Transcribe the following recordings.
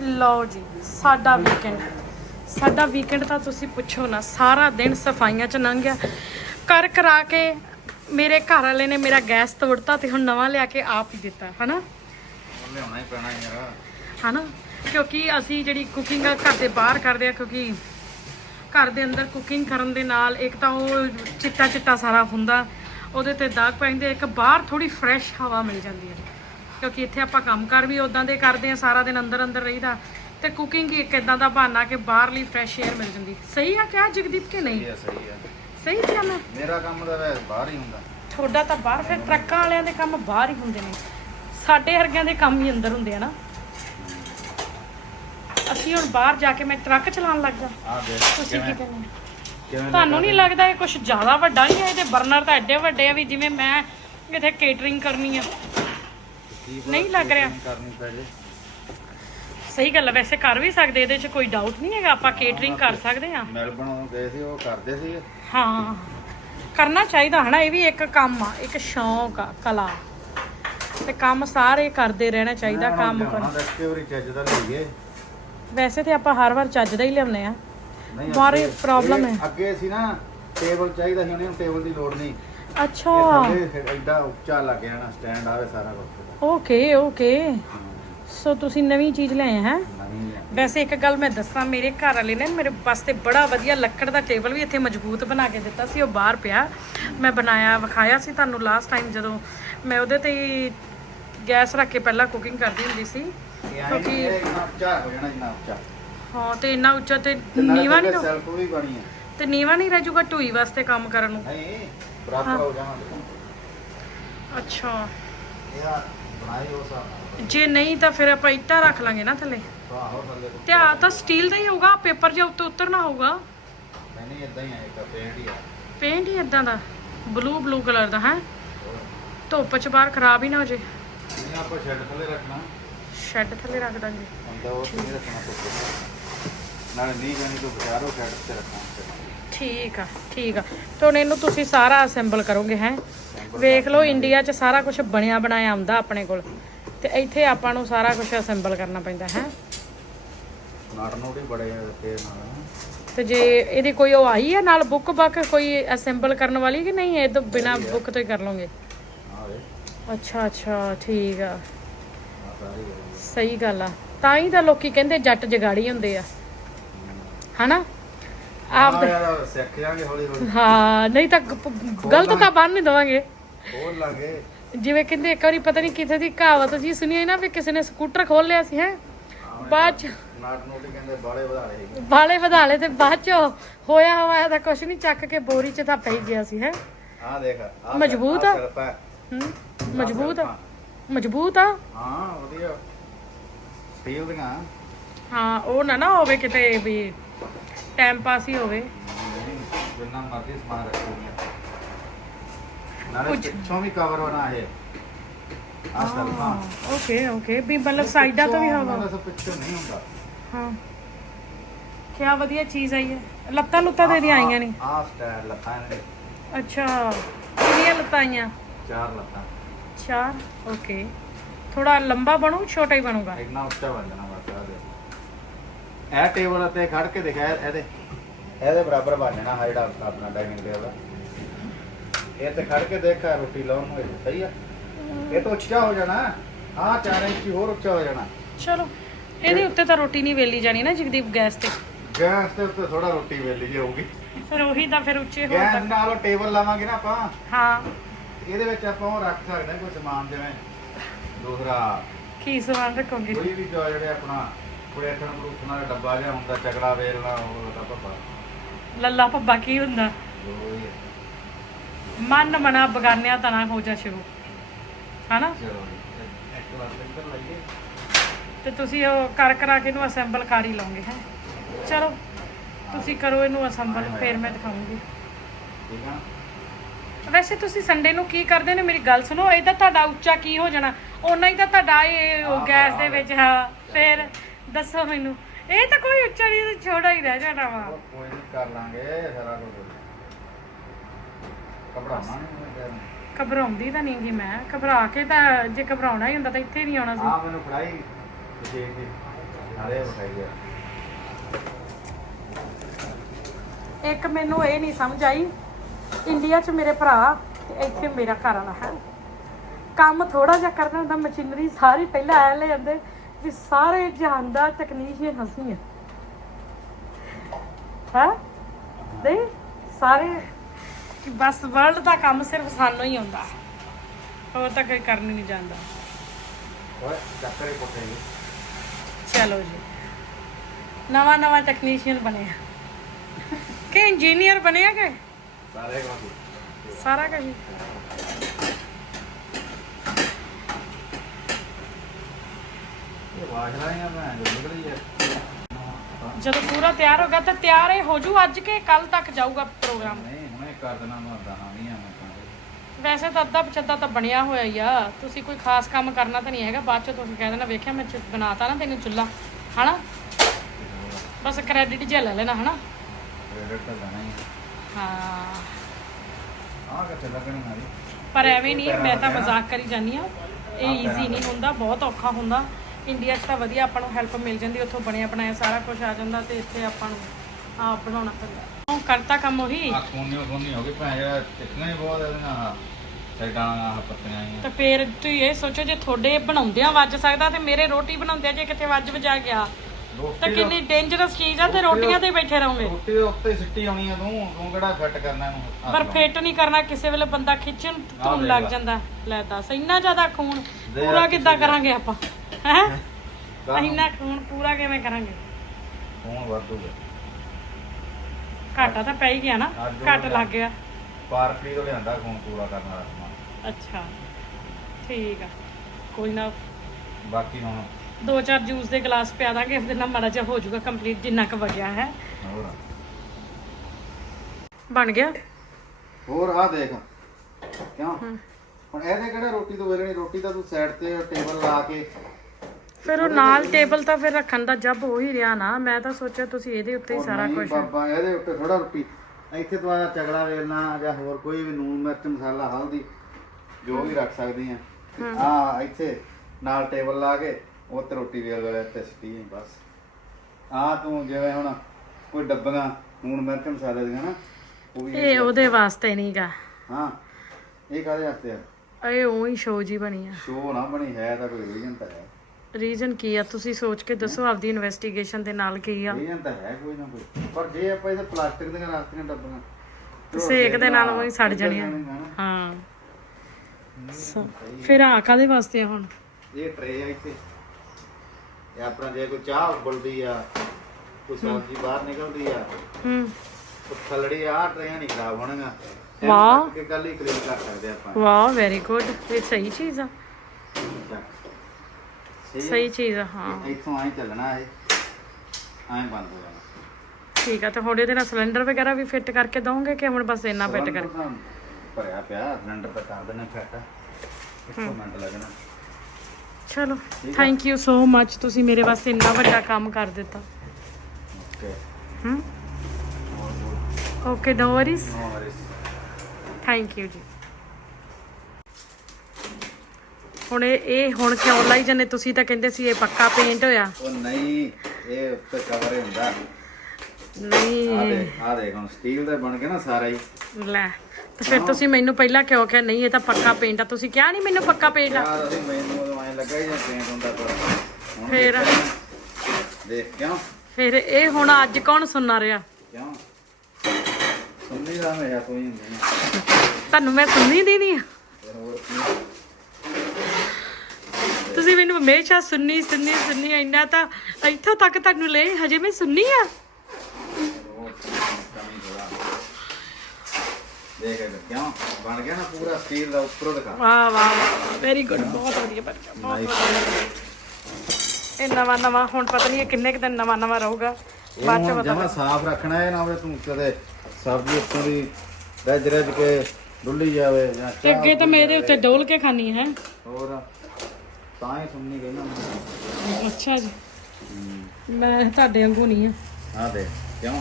ਲਓ ਜੀ ਸਾਡਾ ਵੀਕਐਂਡ ਸਾਡਾ ਵੀਕਐਂਡ ਤਾਂ ਤੁਸੀਂ ਪੁੱਛੋ ਨਾ ਸਾਰਾ ਦਿਨ ਸਫਾਈਆਂ 'ਚ ਲੰਘ ਗਿਆ। ਕਰ ਕਰਾ ਕੇ ਮੇਰੇ ਘਰ ਵਾਲੇ ਨੇ ਮੇਰਾ ਗੈਸ ਤੋੜਤਾ ਤੇ ਹੁਣ ਨਵਾਂ ਲਿਆ ਕੇ ਆਪ ਹੀ ਦਿੱਤਾ ਹਨਾ? ਲਿਆਉਣਾ ਹੀ ਪੈਣਾ ਯਾਰ। ਹਨਾ? ਕਿਉਂਕਿ ਅਸੀਂ ਜਿਹੜੀ ਕੁਕਿੰਗ ਆ ਘਰ ਦੇ ਬਾਹਰ ਕਰਦੇ ਆ ਕਿਉਂਕਿ ਘਰ ਦੇ ਅੰਦਰ ਕੁਕਿੰਗ ਕਰਨ ਦੇ ਨਾਲ ਇੱਕ ਤਾਂ ਉਹ ਚਿੱਟਾ ਚਿੱਟਾ ਸਾਰਾ ਹੁੰਦਾ ਉਹਦੇ ਤੇ ਦਾਗ ਪੈਂਦੇ ਇੱਕ ਬਾਹਰ ਥੋੜੀ ਫਰੈਸ਼ ਹਵਾ ਮਿਲ ਜਾਂਦੀ ਹੈ ਕਿਉਂਕਿ ਇੱਥੇ ਆਪਾਂ ਕੰਮਕਾਰ ਵੀ ਉਦਾਂ ਦੇ ਕਰਦੇ ਆ ਸਾਰਾ ਦਿਨ ਅੰਦਰ ਅੰਦਰ ਰਹੀਦਾ। ਤੇ ਕੁਕਿੰਗ ਹੀ ਇੱਕ ਇਦਾਂ ਦਾ ਬਹਾਨਾ ਕਿ ਬਾਹਰਲੀ ਫਰੈਸ਼ 에ਅਰ ਮਿਲ ਜਾਂਦੀ। ਸਹੀ ਆ ਕਿਆ ਜਗਦੀਪ ਕਿ ਨਹੀਂ? ਸਹੀ ਆ ਸਹੀ ਆ। ਸਹੀ ਕਿਹਾ ਮੈਂ? ਮੇਰਾ ਕੰਮ ਤਾਂ ਵੈਸੇ ਬਾਹਰ ਹੀ ਹੁੰਦਾ। ਤੁਹਾਡਾ ਤਾਂ ਬਾਹਰ ਫਿਰ ਟਰੱਕਾਂ ਵਾਲਿਆਂ ਦੇ ਕੰਮ ਬਾਹਰ ਹੀ ਹੁੰਦੇ ਨੇ। ਸਾਡੇ ਵਰਗਿਆਂ ਦੇ ਕੰਮ ਹੀ ਅੰਦਰ ਹੁੰਦੇ ਆ ਨਾ। ਅਸੀਂ ਹੁਣ ਬਾਹਰ ਜਾ ਕੇ ਮੈਂ ਟਰੱਕ ਚਲਾਉਣ ਲੱਗ ਜਾ ਆ ਦੇਖ ਤੁਸੀਂ ਕੀ ਕਹਿੰਦੇ? ਕਿਵੇਂ ਤੁਹਾਨੂੰ ਨਹੀਂ ਲੱਗਦਾ ਇਹ ਕੁਝ ਜ਼ਿਆਦਾ ਵੱਡਾ ਨਹੀਂ ਹੈ ਇਹਦੇ ਬਰਨਰ ਤਾਂ ਐਡੇ ਵੱਡੇ ਆ ਵੀ ਜਿਵੇਂ ਮੈਂ ਇੱਥੇ ਕੇਟਰਿੰਗ ਕਰਨੀ ਆ। ਨਹੀਂ ਲੱਗ ਰਿਹਾ। ਕੀ ਕਰਨੀ ਪੈ ਜੇ। ਸਹੀ ਗੱਲ ਹੈ ਵੈਸੇ ਕਰ ਵੀ ਸਕਦੇ ਇਹਦੇ 'ਚ ਕੋਈ ਡਾਊਟ ਨਹੀਂ ਹੈਗਾ ਆਪਾਂ ਕੇਟਰਿੰਗ ਕਰ ਸਕਦੇ ਆ ਮੈਲਬਨ ਨੂੰ ਗਏ ਸੀ ਉਹ ਕਰਦੇ ਸੀ ਹਾਂ ਕਰਨਾ ਚਾਹੀਦਾ ਹਨਾ ਇਹ ਵੀ ਇੱਕ ਕੰਮ ਆ ਇੱਕ ਸ਼ੌਂਕ ਆ ਕਲਾ। ਤੇ ਕੰਮ ਸਾਰੇ ਕਰਦੇ ਰਹਿਣਾ ਚਾਹੀਦਾ ਕੰਮ ਕਰ ਕਰਨਾ। ਦੇਖੇ ਵਾਰੀ ਚੱਜ ਦਾ ਲਈਏ। ਵੈਸੇ ਤੇ ਆਪਾਂ ਹਰ ਵਾਰ ਚੱਜ ਦਾ ਹੀ ਲਿਆਉਂਦੇ ਆ problem ਇਹ ਹੈ। ਅੱਗੇ ਸੀ ਨਾ ਟੇਬਲ ਚਾਹੀਦਾ ਸੀ ਉਹਨੇ ਟੇਬਲ ਦੀ ਲੋੜ ਨਹੀਂ। ਅੱਛਾ। ਐਡਾ ਉੱਚਾ ਲੱਗ ਜਾਣਾ ਸਟੈਂਡ ਆਵੇ ਸਾਰਾ ਕੁਝ ਓਕੇ ਓਕੇ ਸੋ ਤੁਸੀਂ ਨਵੀਂ ਚੀਜ਼ ਲਿਆਏ ਹੈ? ਵੈਸੇ ਇੱਕ ਗੱਲ ਮੈਂ ਦੱਸਾਂ ਮੇਰੇ ਘਰ ਵਾਲੇ ਨੇ ਮੇਰੇ ਵਾਸਤੇ ਬੜਾ ਵਧੀਆ ਲੱਕੜ ਦਾ ਟੇਬਲ ਵੀ ਇੱਥੇ ਮਜ਼ਬੂਤ ਬਣਾ ਕੇ ਦਿੱਤਾ ਸੀ ਉਹ ਬਾਹਰ ਪਿਆ। ਮੈਂ ਬਣਾਇਆ ਵਿਖਾਇਆ ਸੀ ਤੁਹਾਨੂੰ ਲਾਸਟ ਟਾਈਮ ਜਦੋਂ ਮੈਂ ਉਹਦੇ ਤੇ ਹੀ ਗੈਸ ਰੱਖ ਕੇ ਪਹਿਲਾਂ ਕੁਕਿੰਗ ਕਰਦੀ ਹੁੰਦੀ ਸੀ। ਕਿਉਂਕਿ- ਉੱਚਾ ਹੋ ਜਾਣਾ ਇੰਨਾ ਉੱਚਾ। ਹਾਂ ਤੇ ਇੰਨਾ ਉੱਚਾ ਤੇ ਨੀਵਾ ਨਹੀਂ ਤੇ ਨੀਵਾ ਨਹੀਂ ਰਹਿ ਜਾਊਗਾ ਢੂਈ ਵਾਸਤੇ ਕੰਮ ਕਰਨ ਨੂੰ। ਨਹੀਂ ਬਰਾਬਰ ਹੋ। ਜਾਣਾ ਅੱਛਾ। ਇਹ ਬਣਾਈ ਉਹ ਸਾ ਜੇ ਨਹੀਂ ਤਾਂ ਫਿਰ ਆਪਾਂ ਇੱਟਾਂ ਰੱਖ ਲਾਂਗੇ ਨਾ ਥੱਲੇ। ਆਹੋ ਥੱਲੇ ਤੇ ਆ ਤਾਂ ਸਟੀਲ ਦਾ ਹੀ ਹੋਊਗਾ ਪੇਪਰ ਜਿਹਾ ਉੱਤੇ ਉਤਰਨਾ ਹੋਊਗਾ। ਨਹੀਂ ਨਹੀਂ ਇਦਾਂ ਹੀ ਆਏਗਾ ਪੇਂਟ ਹੀ ਆ। ਪੇਂਟ ਹੀ ਇਦਾਂ ਦਾ ਬਲੂ ਬਲੂ ਕਲਰ ਦਾ ਹੈ। ਧੁੱਪ ਚ ਬਾਹਰ ਖਰਾਬ ਹੀ ਨਾ ਹੋ ਜੇ। ਨਹੀਂ ਆਪਾਂ ਸ਼ੈੱਡ ਥੱਲੇ ਰੱਖਣਾ। ਸ਼ੈੱਡ ਥੱਲੇ ਰੱਖ ਦਾਂਗੇ। ਹੁੰਦਾ ਉਹ ਨਹੀਂ ਰੱਖਣਾ ਧੁੱਪੇ ਨਾਲੇ ਨਹੀਂ ਜਾਣੀ ਤੋਂ ਬਾਜ਼ਾਰੋਂ ਸ਼ੈੱਡ ਤੇ ਰੱਖਣਾ। ਠੀਕ ਆ ਠੀਕ ਆ। ਤੇ ਹੁਣ ਇਹਨੂੰ ਤੁਸੀਂ ਸਾਰਾ ਅਸੈਂਬਲ ਕਰੋਗੇ ਹੈ? ਵੇਖ ਲਓ ਇੰਡੀਆ 'ਚ ਸਾਰਾ ਕੁਝ ਬਣਿਆ ਬਣਾਇਆ ਆਉਂਦਾ ਆਪਣੇ ਕੋਲ। ਤੇ ਇੱਥੇ ਆਪਾਂ ਨੂੰ ਸਾਰਾ ਕੁਝ ਅਸੈਂਬਲ ਕਰਨਾ ਪੈਂਦਾ ਹੈ? ਬੜੇ ਤੇ ਨਾਲ। ਤੇ ਜੇ ਇਹਦੀ ਕੋਈ ਉਹ ਆਈ ਹੈ ਨਾਲ ਬੁੱਕ ਬੱਕ ਕੋਈ ਅਸੈਂਬਲ ਕਰਨ ਵਾਲੀ ਕਿ ਨਹੀਂ? ਇਹ ਤੋਂ ਬਿਨਾ ਬੁੱਕ ਤੋਂ ਹੀ ਕਰ ਲਓਗੇ। ਅੱਛਾ ਅੱਛਾ ਠੀਕ ਆ। ਸਹੀ ਗੱਲ ਆ। ਤਾਂ ਹੀ ਤਾਂ ਲੋਕੀ ਕਹਿੰਦੇ ਜੱਟ ਜਗਾੜੀ ਹੁੰਦੇ ਆ। ਹਨਾ? ਆਪ ਆ ਯਾਰ ਸਿੱਖ ਜਾਾਂਗੇ ਹੌਲੀ ਹੌਲੀ। ਹਾਂ ਨਹੀਂ ਤਾਂ ਗ- ਗਲਤ ਤਾਂ ਬੰਨ ਨਹੀਂ ਦਵਾਂਗੇ। ਖੋਲ ਲਾਂਗੇ। ਜਿਵੇਂ ਕਹਿੰਦੇ ਇੱਕ ਵਾਰੀ ਪਤਾ ਨਹੀਂ ਕਿਥੇ ਦੀ ਕਹਾਵਤ ਜੀ ਸੁਣੀ ਹੈ ਨਾ ਵੀ ਕਿਸੇ ਨੇ ਸਕੂਟਰ ਖੋਲ ਲਿਆ ਸੀ ਹੈ? ਬਾਅਦ ਚ ਨਾਟ ਨੋਟ ਹੀ ਕਹਿੰਦੇ ਬਾਲੇ ਵਧਾ ਰਹੇ ਸੀ ਬਾਲੇ ਵਧਾਲੇ ਤੇ ਬਾਅਦ ਚ ਹੋਇਆ ਹਵਾਇਆ ਤਾਂ ਕੁਛ ਨਹੀਂ ਚੱਕ ਕੇ ਬੋਰੀ ਚ ਤਾਂ ਪਈ ਗਿਆ ਸੀ ਹੈ? ਆ ਦੇਖ ਆ ਮਜ਼ਬੂਤ ਆ? ਸਿਰਫ ਹੈ। ਮਜ਼ਬੂਤ ਆ। ਮਜ਼ਬੂਤ ਆ। ਹਾਂ ਵਧੀਆ। ਸਟੀਲ ਦੀਆਂ। ਹਾਂ ਉਹ ਨਾ ਨਾ ਹੋਵੇ ਕਿਤੇ ਵੀ ਟਾਈਮ ਪਾਸ ਹੀ ਹੋਵੇ। ਜਿੰਨਾ ਮਰਜ਼ੀ ਸਮਾਨ ਰੱਖੋਗੇ ਨਾਲੇ ਪਿੱਛੋਂ ਵੀ ਕਵਰ ਹੋਣਾ ਇਹ। ਆ। ਸਲਫਾ ਓਕੇ ਓਕੇ ਵੀ ਮਤਲਬ ਸਾਈਡਾਂ ਤੋਂ ਵੀ ਹੋਗਾ ਹੋਗਾ ਸਭ ਪਿੱਛੋਂ ਨਹੀਂ ਹੁੰਦਾ। ਹਾਂ। ਕਿਆ ਵਧੀਆ ਚੀਜ਼ ਆਈ ਹੈ। ਲੱਤਾਂ ਲੁੱਤਾਂ ਦੀਆਂ ਆਈਆਂ ਨਹੀਂ ਆ ਸਟੈਂਡ ਲੱਤਾਂ ਨੇ ਅੱਛਾ ਕਿੰਨੀਆਂ ਲੱਤਾਂ ਆਈਆਂ? ਚਾਰ ਲੱਤਾਂ। ਚਾਰ? ਓਕੇ ਥੋੜਾ ਲੰਬਾ ਬਣੂ ਛੋਟਾ ਹੀ ਬਣੂਗਾ? ਇੰਨਾ ਉੱਚਾ ਬਣ ਜਾਣਾ। ਇਹ ਟੇਬਲ ਤੇ ਖੜ ਕੇ ਦਿਖਾ ਇਹਦੇ। ਇਹਦੇ ਬਰਾਬਰ ਬਣ ਜਾਣਾ ਹਾਈਟ ਆਪਣਾ ਡਾਈਨਿੰਗ ਟੇਬਲ ਇਹ ਤੇ ਖੜ ਕੇ ਦੇਖ ਰੋਟੀ ਲਾਉਣ ਨੂੰ ਸਹੀ ਆ। ਇਹ ਤਾਂ ਉੱਚਾ ਹੋ ਜਾਣਾ। ਆ 4 ਇੰਚ ਹੋਰ ਉੱਚਾ ਹੋ ਜਾਣਾ। ਚਲੋ ਇਹਦੇ ਉੱਤੇ ਤਾਂ ਰੋਟੀ ਨਹੀਂ ਵੇਲੀ ਜਾਣੀ ਨਾ ਜਗਦੀਪ ਗੈਸ ਤੇ। ਗੈਸ ਦੇ ਉੱਤੇ ਥੋੜਾ ਰੋਟੀ ਵੇਲੀ ਜੇ ਹੋਊਗੀ। ਫਿਰ ਉਹੀ ਤਾਂ ਫਿਰ ਉੱਚੇ ਹੋ ਗੈਸ ਤੱਕ। ਨਾਲ ਟੇਬਲ ਲਾਵਾਂਗੇ ਨਾ ਆਪਾਂ। ਹਾਂ। ਇਹਦੇ ਵਿੱਚ ਆਪਾਂ ਉਹ ਰੱਖ ਸਕਦੇ ਹਾਂ ਕੋਈ ਸਮਾਨ ਜਿਵੇਂ ਦੂਸਰਾ। ਕੀ ਸਮਾਨ ਰੱਖੋਗੇ? ਕੋਈ ਵੀ ਜੋ ਜਿਹੜੇ ਆਪਣਾ ਐਥਣ ਬਰੂਥਣ ਦਾ ਡੱਬਾ ਜਿਹਾ ਹੁੰਦਾ ਚਕੜਾ ਵੇਲਣਾ ਉਹ ਦਾ ਪੱਪਾ ਲੱਲਾ ਭੱਬਾ ਕੀ ਹੁੰਦਾ? ਹੀ ਹੈ। ਮਨ ਮਨਾ ਬਗਾਨਿਆ ਤਾਂ ਨਾ ਹੋ ਜਾ ਸ਼ੁਰੂ। ਹਨਾ? ਚਲੋ ਜੀ, ਇੱਕ- ਇੱਕ ਵਾਰ ਇੱਧਰ ਲਾਈਏ। ਤੇ ਤੁਸੀਂ ਉਹ ਕਰ ਕਰਾ ਕੇ ਇਹਨੂੰ ਅਸੈਂਬਲ ਕਰ ਹੀ ਲਓਗੇ ਹੈ? ਚਲੋ ਤੁਸੀਂ ਕਰੋ ਇਹਨੂੰ ਅਸੈਂਬਲ ਫਿਰ ਮੈਂ ਦਿਖਾਉਂਗੀ। ਠੀਕ ਆ ਵੈਸੇ ਤੁਸੀਂ ਸੰਡੇ ਨੂੰ ਕੀ ਕਰਦੇ ਨੇ? ਮੇਰੀ ਗੱਲ ਸੁਣੋ ਇਹਦਾ ਤੁਹਾਡਾ ਉੱਚਾ ਕੀ ਹੋ ਜਾਣਾ? ਓਨਾ ਹੀ ਤਾਂ ਤੁਹਾਡਾ ਇਹ ਉਹ ਗੈਸ ਦੇ ਵਿੱਚ ਹਾਂ ਫਿਰ ਦੱਸੋ ਮੈਨੂੰ। ਇਹ ਤਾਂ ਕੋਈ ਉੱਚਾ ਨਹੀਂ ਤਾਂ ਛੋਟਾ ਹੀ ਰਹਿ ਜਾਣਾ ਵਾ। ਉਹ ਕੋਈ ਨਹੀਂ ਕਰ ਲਾਂਗੇ ਸਾਰਾ ਕੁਝ। ਨਹੀਂ ਘਬਰਾਉਂਦੀ ਤਾਂ ਨਹੀਂ ਗੀ ਮੈਂ। ਘਬਰਾ ਕੇ ਤਾਂ ਜੇ ਘਬਰਾਉਣਾ ਹੀ ਹੁੰਦਾ ਤਾਂ ਇੱਥੇ ਨਹੀਂ ਆਉਣਾ ਸੀ। ਆ ਮੈਨੂੰ ਫੜਾਈ ਦੀ ਅਰੇ ਆ। ਇੱਕ ਮੈਨੂੰ ਇਹ ਨਹੀਂ ਸਮਝ ਆਈ ਇੰਡੀਆ 'ਚ ਮੇਰੇ ਭਰਾ ਤੇ ਇੱਥੇ ਮੇਰਾ ਘਰ ਵਾਲਾ ਹੈ। ਕੰਮ ਥੋੜਾ ਜਿਹਾ ਕਰਨਾ ਹੁੰਦਾ ਮਸ਼ੀਨਰੀ ਸਾਰੀ ਪਹਿਲਾਂ ਐ ਲੈ ਜਾਂਦੇ ਵੀ ਸਾਰੇ ਜਹਾਨ ਦਾ ਟੈਕਨੀਸ਼ੀਅਨ ਹਸੀ ਹੈ ਹੈ? ਨਹੀਂ ਸਾਰੇ ਕਿ ਬਸ ਵਰਲਡ ਦਾ ਕੰਮ ਸਿਰਫ ਸਾਨੂੰ ਹੀ ਆਉਂਦਾ ਹੋਰ ਤਾਂ ਕੋਈ ਕਰਨ ਨਹੀਂ ਜਾਂਦਾ। ਓਏ ਚਲੋ ਜੀ। ਨਵਾਂ ਨਵਾਂ ਟੈਕਨੀਸ਼ੀਅਨ ਬਣਿਆ। ਕਿ ਇੰਜੀਨੀਅਰ ਬਣਿਆ ਕਿ? ਸਾਰੇ ਕੰਮ। ਸਾਰਾ ਕੁਝ ਆ ਮੈਂ ਨਿਕਲੀ ਆ। ਜਦੋਂ ਪੂਰਾ ਤਿਆਰ ਹੋ ਗਿਆ ਤਾਂ ਤਿਆਰ ਇਹ ਹੋ ਜੂ ਅੱਜ ਕੇ ਕੱਲ ਤੱਕ ਜਾਊਗਾ ਪ੍ਰੋਗਰਾਮ? ਨਹੀਂ ਹੁਣੇ ਕਰ ਦੇਣਾ ਮੈਂ ਦਣਾ ਨਹੀਂ ਆ ਮੈਂ ਤਾਂ। ਵੈਸੇ ਤਾਂ ਅੱਧਾ ਪਛੱਦਾ ਤਾਂ ਬਣਿਆ ਹੋਇਆ ਹੀ ਆ। ਤੁਸੀਂ ਕੋਈ ਖਾਸ ਕੰਮ ਕਰਨਾ ਤਾਂ ਨਹੀਂ ਹੈਗਾ ਬਾਅਦ ਚ ਤੁਸੀਂ ਕਹਿ ਦੇਣਾ ਵੇਖਿਆ ਮੈਂ ਚ- ਬਣਾਤਾ ਨਾ ਤੈਨੂੰ ਚੁੱਲਾ ਹਨਾ? ਬਸ ਕ੍ਰੈਡਿਟ ਜਿਹਾ ਲੈ ਲੈਣਾ ਹਨਾ? ਕ੍ਰੈਡਿਟ ਤਾਂ ਦੇਣਾ ਹੀ ਹਾਂ। ਆ ਆਹ ਕਿੱਥੇ ਲੱਗਣੀ ਮਾਰੀ ਪਰ ਐਵੇਂ ਨਹੀਂ ਮੈਂ ਤਾਂ ਮਜ਼ਾਕ ਕਰੀ ਜਾਂਦੀ ਆ। ਇਹ ਈਜ਼ੀ ਨਹੀਂ ਹੁੰਦਾ ਬਹੁਤ ਔਖਾ ਹੁੰਦਾ। ਇੰਡੀਆ 'ਚ ਤਾਂ ਵਧੀਆ ਆਪਾਂ ਨੂੰ ਹੈਲਪ ਮਿਲ ਜਾਂਦੀ ਉੱਥੋਂ ਬਣਿਆ ਬਣਾਇਆ ਸਾਰਾ ਕੁਝ ਆ ਜਾਂਦਾ ਤੇ ਇੱਥੇ ਆਪਾਂ ਨੂੰ ਆਪ ਬਣਾਉਣਾ ਪੈਂਦਾ। ਉਹ ਕਰਤਾ ਕੰਮ ਉਹੀ? ਆ ਕੋਨੇ ਕੋਨੇ ਹੋ ਗਈ ਭੈਣ ਜਿਹੜਾ ਚਿਕਨਾ ਹੀ ਬਹੁਤ ਇਹਦੇ ਨਾਲ ਸਾਈਡਾਂ ਆਹ ਪੱਤੀਆਂ ਆਈਆਂ। ਤੇ ਫੇਰ ਤੁਸੀਂ ਇਹ ਸੋਚੋ ਜੇ ਤੁਹਾਡੇ ਬਣਾਉਂਦਿਆਂ ਵੱਜ ਸਕਦਾ ਤੇ ਮੇਰੇ ਰੋਟੀ ਬਣਾਉਂਦਿਆਂ ਜੇ ਕਿਤੇ ਵੱਜ ਵਜਾ ਗਿਆ। ਤਾਂ ਰੋਟੀ ਕਿੰਨੀ ਡੇਂਜਰਸ ਚੀਜ਼ ਆ ਤੇ ਰੋਟੀਆਂ ਤੇ ਹੀ ਬੈਠੇ ਰਹੋਗੇ। ਰੋਟੀ ਦੇ ਉੱਤੇ ਸਿੱਟੀ ਆਉਣੀ ਆ ਤੂੰ ਤੂੰ ਕਿਹੜਾ ਫਿੱਟ ਕਰਨਾ ਇਹਨੂੰ ਹੱਥ ਪਰ ਨਾਲ। ਫਿੱਟ ਨਹੀਂ ਕਰਨਾ ਕਿਸੇ ਵੇਲੇ ਬੰਦਾ ਖਿੱਚਣ ਧੂਣ ਲੱਗ। ਜਾਂਦਾ। ਲੈ ਦੱਸ ਇੰਨਾ ਜ਼ਿਆਦਾ ਖੂਨ ਪੂਰਾ ਕਿੱਦਾਂ ਕਰਾਂਗੇ ਆਪਾਂ? ਹੈ? ਗਾਹਾਂ ਇੰਨਾ ਖੂਨ ਪੂਰਾ ਕਿਵੇਂ ਕਰਾਂਗੇ? ਖੂਨ ਵਾਧੂਗਾ ਘਾਟਾ ਤਾਂ ਪੈ ਹੀ ਗਿਆ ਨਾ ਘੱਟ ਲੱਗ ਗਿਆ। ਪਾਰਕਲੀ ਤੋਂ ਲਿਆਂਦਾ ਖੂਨ ਪੂਰਾ ਕਰਨ ਵਾਲਾ ਸਮਾਨ। ਅੱਛਾ ਠੀਕ ਆ। ਕੋਈ ਨਾ ਬਾਕੀ ਹੁਣ ਦੋ ਚਾਰ ਜੂਸ ਦੇ ਗਲਾਸ ਪਿਆ ਦਾਂਗੇ ਉਹਦੇ ਨਾਲ ਮਾੜਾ ਜਿਹਾ ਹੋ ਜਾਊਗਾ ਕੰਪਲੀਟ ਜਿੰਨਾ ਕੁ ਵਗਿਆ ਹੈ। ਹੋਰ? ਬਣ ਗਿਆ? ਹੋਰ ਆ ਦੇਖ ਕਿਉਂ? ਹੁਣ ਇਹਦੇ ਕਿਹੜੇ ਰੋਟੀ ਤੋਂ ਵੇਲਣੀ? ਰੋਟੀ ਤਾਂ ਤੂੰ ਸਾਈਡ ਤੇ ਟੇਬਲ ਲਾ ਕੇ ਫਿਰ ਉਹ ਨਾਲ ਟੇਬਲ ਤਾਂ ਫਿਰ ਰੱਖਣ ਦਾ ਜੱਬ ਹੋ ਹੀ ਰਿਹਾ ਨਾ। ਮੈਂ ਤਾਂ ਸੋਚਿਆ ਤੁਸੀਂ ਇਹਦੇ ਉੱਤੇ ਹੀ ਉਹ ਸਾਰਾ ਨਹੀਂ ਕੁਝ ਬਾਬਾ ਇਹਦੇ ਉੱਤੇ ਥੋੜਾ ਰੋਟੀ। ਇੱਥੇ ਤੂੰ ਆ ਚਗੜਾ ਵੇਲਣਾ ਜਾਂ ਹੋਰ ਕੋਈ ਵੀ ਨੂਨ ਮਿਰਚ ਮਸਾਲਾ ਹਲਦੀ ਜੋ ਵੀ ਰੱਖ ਸਕਦੀ ਆ। ਆ ਇੱਥੇ ਨਾਲ ਟੇਬਲ ਲਾ ਕੇ ਉਹ ਤੇ ਰੋਟੀ ਵੇਲ ਵੇਲੇ ਤੇ ਸਿੱਟੀ ਬਸ। ਆ ਤੂੰ ਜਿਵੇਂ ਹੁਣ ਕੋਈ ਡੱਬੀਆਂ ਨੂਨ ਮਿਰਚ ਮਸਾਲੇ ਦੀਆਂ ਨਾ ਉਹ ਵੀ ਇਹ ਉਹਦੇ ਵਾਸਤੇ ਨਹੀਂਗਾ ਹਾਂ ਇਹ ਕਾਹਦੇ ਵਾਸਤੇ ਆ? ਇਹ ਉਹੀ ਸ਼ੋ ਜੀ ਬਣੀ ਆ। ਸ਼ੋ ਨਾ ਬਣੀ ਹੈ ਤਾਂ ਕੋਈ ਰੀਜਨ ਤਾਂ ਹੈ। ਰੀਜ਼ਨ ਕੀ ਆ? ਤੁਸੀਂ ਸੋਚ ਕੇ ਦੱਸੋ ਆਪਦੀ ਇਨਵੈਸਟੀਗੇਸ਼ਨ ਦੇ ਨਾਲ ਕੀ ਆ। ਰੀਜਨ ਤਾਂ ਹੈ ਕੋਈ ਨਾ ਕੋਈ। ਪਰ ਜੇ ਆਪਾਂ ਇਹ ਪਲਾਸਟਿਕ ਦੀਆਂ ਰੱਖਤੀਆਂ ਡੱਬੀਆਂ ਤੇ ਉਹ ਸੇਕ ਦੇ ਨਾਲ ਉਹੀ ਸੜ ਜਾਣੀਆਂ। ਹਾਂ। ਸ- ਫਿਰ ਆ ਕਾਦੇ ਵਾਸਤੇ ਆ ਹੁਣ? ਇਹ ਟਰੇ ਆ ਇੱਥੇ। ਇਹ ਆਪਣਾ ਜੇ ਕੋਈ ਚਾਹ ਉਬਲਦੀ ਆ ਕੋਈ ਸਬਜ਼ੀ ਬਾਹਰ ਨਿਕਲਦੀ ਆ ਹੂੰ। ਉਹ ਥੱਲੜੀ ਆ ਟਰੇਆਂ ਨਹੀਂ ਖਰਾਬ ਹੋਣਗੀਆਂ। ਵਾਹ। ਕਿ ਕੱਲ ਹੀ ਕਲੀਨ ਕਰ ਸਕਦੇ ਆਪਾਂ। ਵਾਹ ਵੈਰੀ ਗੁੱਡ ਇਹ ਸਹੀ ਚੀਜ਼ ਆ। ਸਹੀ ਚੀਜ਼ ਆ ਹਾਂ। ਇੱਥੋਂ ਆਏ ਚੱਲਣਾ ਇਹ। ਐਂ ਬੰਦ ਹੋ ਜਾਣਾ। ਠੀਕ ਆ ਤੇ ਹੁਣ ਇਹਦੇ ਨਾਲ ਸਿਲੰਡਰ ਵਗੈਰਾ ਵੀ ਫਿੱਟ ਕਰਕੇ ਦਵੋਗੇ ਕਿ ਹੁਣ ਬਸ ਇੰਨਾ ਫਿੱਟ ਕਰ ਭਰਿਆ ਪਿਆ ਸਿਲੰਡਰ ਤਾਂ ਕਰ ਦੇਣਾ ਫਿੱਟ ਇੱਕ ਮਿੰਟ ਲੱਗਣਾ। ਚਲੋ ਥੈਂਕ ਯੂ ਸੋ ਮੱਚ ਤੁਸੀਂ ਮੇਰੇ ਵਾਸਤੇ ਇੰਨਾ ਵੱਡਾ ਕੰਮ ਕਰ ਦਿੱਤਾ। ਓਕੇ ਹੂੰ? ਹੋਰ okay no worries no worries thank you ji. ਹੁਣ ਇਹ ਇਹ ਹੁਣ ਕਿਉਂ ਲਾਈ ਜਾਂਦੇ? ਤੁਸੀਂ ਤਾਂ ਕਹਿੰਦੇ ਸੀ ਇਹ ਪੱਕਾ ਪੇਂਟ ਹੋਇਆ। ਉਹ ਨਹੀਂ ਇਹ ਉੱਤੇ ਕਵਰ ਹੀ ਹੁੰਦਾ। ਆ ਨਹੀਂ ਦੇਖ ਆ ਦੇਖ ਹੁਣ ਸਟੀਲ ਦਾ ਬਣ ਗਿਆ ਨਾ ਸਾਰਾ ਹੀ। ਲੈ ਤੇ ਫਿਰ ਤੁਸੀਂ ਮੈਨੂੰ ਪਹਿਲਾਂ ਕਿਉਂ ਕਿਹਾ ਨਹੀਂ ਇਹ ਤਾਂ ਪੱਕਾ ਪੇਂਟ ਆ। ਤੁਸੀਂ ਕਿਹਾ ਨਹੀਂ ਮੈਨੂੰ ਪੱਕਾ ਪੇਂਟ ਆ? ਯਾਰ ਅਸੀਂ ਮੈਨੂੰ ਉਦੋਂ ਐਂ ਲੱਗਾ ਹੀ ਜਾਂ ਪੇਂਟ ਹੁੰਦਾ ਪਰ ਹੁਣ ਫਿਰ? ਦੇਖਿਆ ਨਾ। ਦੇਖ ਕਿਉਂ? ਫਿਰ ਇਹ ਹੁਣ ਅੱਜ ਕੌਣ ਸੁਣਨਾ ਰਿਹਾ? ਕਿਉਂ? ਸੁਣਨੀ ਦਾ ਮੈਂ ਕੋਈ ਨਹੀਂ। ਤੁਹਾਨੂੰ ਮੈਂ ਸੁਣਨੀ ਦੀ ਨਹੀਂ ਆ। ਤੁਸੀਂ ਮੈਨੂੰ ਹਮੇਸ਼ਾ ਸੁਣਨੀ ਸੁਣਨੀ ਸੁਣਨੀ ਇੰਨਾ ਤਾਂ ਇੱਥੋਂ ਤੱਕ ਤੁਹਾਨੂੰ ਲੈ ਹਜੇ ਮੈਂ ਸੁਣਨੀ ਆ। ਦੇਖ ਇਹ ਕਿਉਂ? ਬਣ ਗਿਆ ਨਾ ਪੂਰਾ ਸਟੀਲ ਦਾ ਉੱਪਰੋਂ ਦਿਖਾ। ਵਾਹ ਵਾਹ ਵੈਰੀ ਗੁੱਡ ਬਹੁਤ ਵਧੀਆ ਬਣ ਗਿਆ ਬਹੁਤ ਵਧੀਆ। ਇਹ ਨਵਾਂ ਨਵਾਂ ਹੁਣ ਪਤਾ ਨਹੀਂ ਇਹ ਕਿੰਨੇ ਕੁ ਦਿਨ ਨਵਾਂ ਨਵਾਂ ਰਹੂਗਾ। ਬਾਅਦ ਚ ਇਹਨੂੰ ਪਤਾ ਜਮਾ ਸਾਫ਼ ਰੱਖਣਾ ਹੈ ਨਾ ਹੋਵੇ ਤੂੰ ਕਦੇ ਸਬਜ਼ੀ ਉੱਤੋਂ ਦੀ ਰੱਜ ਰੱਜ ਕੇ ਡੁੱਲੀ ਜਾਵੇ ਜਾਂ ਤੇ ਚਾਹ ਅੱਗੇ ਤਾਂ ਮੈਂ ਇਹਦੇ ਉੱਤੇ ਡੋਲ ਕੇ ਖਾਣੀ ਹੈ। ਹੋਰ? ਤਾਂ ਹੀ ਸੁਣਨੀ ਗਈ ਨਾ ਮੈਂ। ਅੱਛਾ ਜੀ। ਮੈਂ ਤੁਹਾਡੇ ਵਾਂਗੂ ਨਹੀਂ ਆ ਆ ਦੇ ਕਿਉਂ?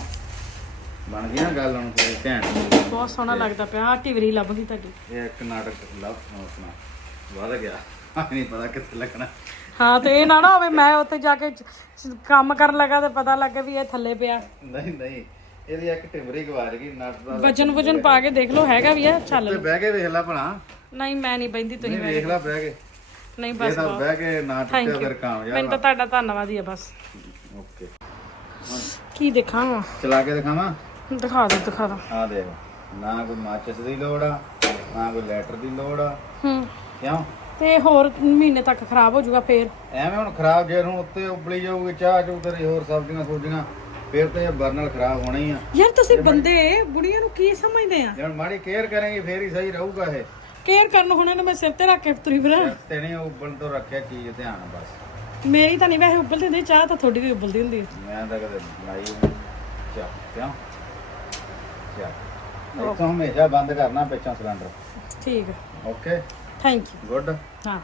ਬਣ ਗਈ ਨਾ ਗੱਲ ਹੁਣ ਤੇਰੀ ਧਿਆਨ ਬਹੁਤ ਸੋਹਣਾ ਲੱਗਦਾ ਪਿਆ ਆ ਟਿਵਰੀ ਲੱਭ ਗਈ ਤੁਹਾਡੀ। ਇਹ ਇੱਕ ਨਾਟਕ ਲਵ ਆਪਣਾ ਵਧ ਗਿਆ। ਆਹ ਨਹੀਂ ਪਤਾ ਕਿੱਥੇ ਲੱਗਣਾ। ਹਾਂ ਤੇ ਇਹ ਨਾ ਨਾ ਹੋਵੇ ਮੈਂ ਉੱਥੇ ਜਾ ਕੇ ਚ- ਕੰਮ ਕਰਨ ਲੱਗਾ ਤੇ ਪਤਾ ਲੱਗੇ ਵੀ ਇਹ ਥੱਲੇ ਪਿਆ। ਨਹੀਂ ਨਹੀਂ। ਇਹਦੀ ਇੱਕ ਟਿਮਰੀ ਗਵਾਚ ਗਈ ਨਟ ਦਾ ਵਜਨ ਵਜਨ ਪਾ ਕੇ ਦੇਖ ਲਓ ਹੈਗਾ ਵੀ ਆ ਚੱਲ। ਤੇ ਬਹਿ ਕੇ ਵੇਖ ਲੈ ਭਣਾ ਨਹੀਂ ਮੈਂ ਨਹੀਂ ਬੈਂਦੀ ਤੁਸੀਂ ਨਹੀਂ ਵੇਖ ਲੈ ਬਹਿ ਕੇ। ਨਹੀਂ ਬਸ ਤਾਂ ਬਹਿ ਕੇ ਨਾ ਥੈਂਕ ਟੁੱਟਿਆ ਯੂ ਫਿਰ ਕਾਮਯਾਬ ਮੈਨੂੰ ਤਾਂ ਤੁਹਾਡਾ ਧੰਨਵਾਦ ਹੀ ਆ ਬਸ। ਓਕੇ। ਕੀ ਦੇਖਾਂ ਚਲਾ ਕੇ ਦਿਖਾਵਾਂ? ਦਿਖਾ ਦੋ ਦਿਖਾ ਦੋ। ਆ ਦੇਖ ਨਾ ਕੋਈ ਮਾਚਿਸ ਦੀ ਲੋੜ ਆ ਨਾ ਕੋਈ ਲੈਟਰ ਦੀ ਲੋੜ ਆ। ਹੂੰ। ਕਿਉਂ? ਤੇ ਹੋਰ ਮਹੀਨੇ ਤੱਕ ਖਰਾਬ ਹੋ ਜਾਊਗਾ ਫੇਰ। ਐਵੇਂ ਹੁਣ ਖਰਾਬ ਜੇ ਹੁਣ ਉੱਤੇ ਉਬਲੀ ਜਾਊਗੀ ਚਾਹ ਚੂ ਤੇਰੀ ਹੋਰ ਸਬਜ਼ੀਆਂ ਸਬਜ਼ੀਆਂ ਫਿਰ ਤੇ ਇਹ ਬਰਨਲ ਖਰਾਬ ਹੋਣਾ ਹੀ ਆ। ਯਾਰ ਤੁਸੀਂ ਬੰਦੇ ਬੁੜੀਆਂ ਨੂੰ ਕੀ ਸਮਝਦੇ ਆ? ਹੁਣ ਮਾੜੀ ਕੇਅਰ ਕਰਾਂਗੇ ਫੇਰ ਹੀ ਸਹੀ ਰਹੂਗਾ ਇਹ। ਕੇਅਰ ਕਰਨ ਹੁਣ ਨੇ ਮੈਂ ਸਿਰ ਤੇ ਰੱਖ ਕੇ ਤੁਰੀ ਫਿਰਾਂ। ਤੇ ਨਹੀਂ ਉਬਲਣ ਤੋਂ ਰੱਖਿਆ ਚੀਜ਼ ਧਿਆਨ ਬਸ। ਮੇਰੀ ਤਾਂ ਨਹੀਂ ਵੈਸੇ ਉਬਲਦੀ ਹੁੰਦੀ ਚਾਹ ਤਾਂ ਤੁਹਾਡੀ ਵੀ ਉਬਲਦੀ ਹੁੰਦੀ ਹੈ ਮੈਂ ਤਾਂ ਕਦੇ ਬਣਾਈ ਨਹੀਂ। ਕਿਉਂ? ਚੱਲ। ਇੱਥੋਂ ਹਮੇਸ਼ਾ ਬੰਦ ਕਰਨਾ ਪਿੱਛੋਂ ਸਿਲੰਡਰ। ਠੀਕ ਹੈ ਓਕੇ ਥੈਂਕ ਯੂ ਗੁੱਡ ਹਾਂ।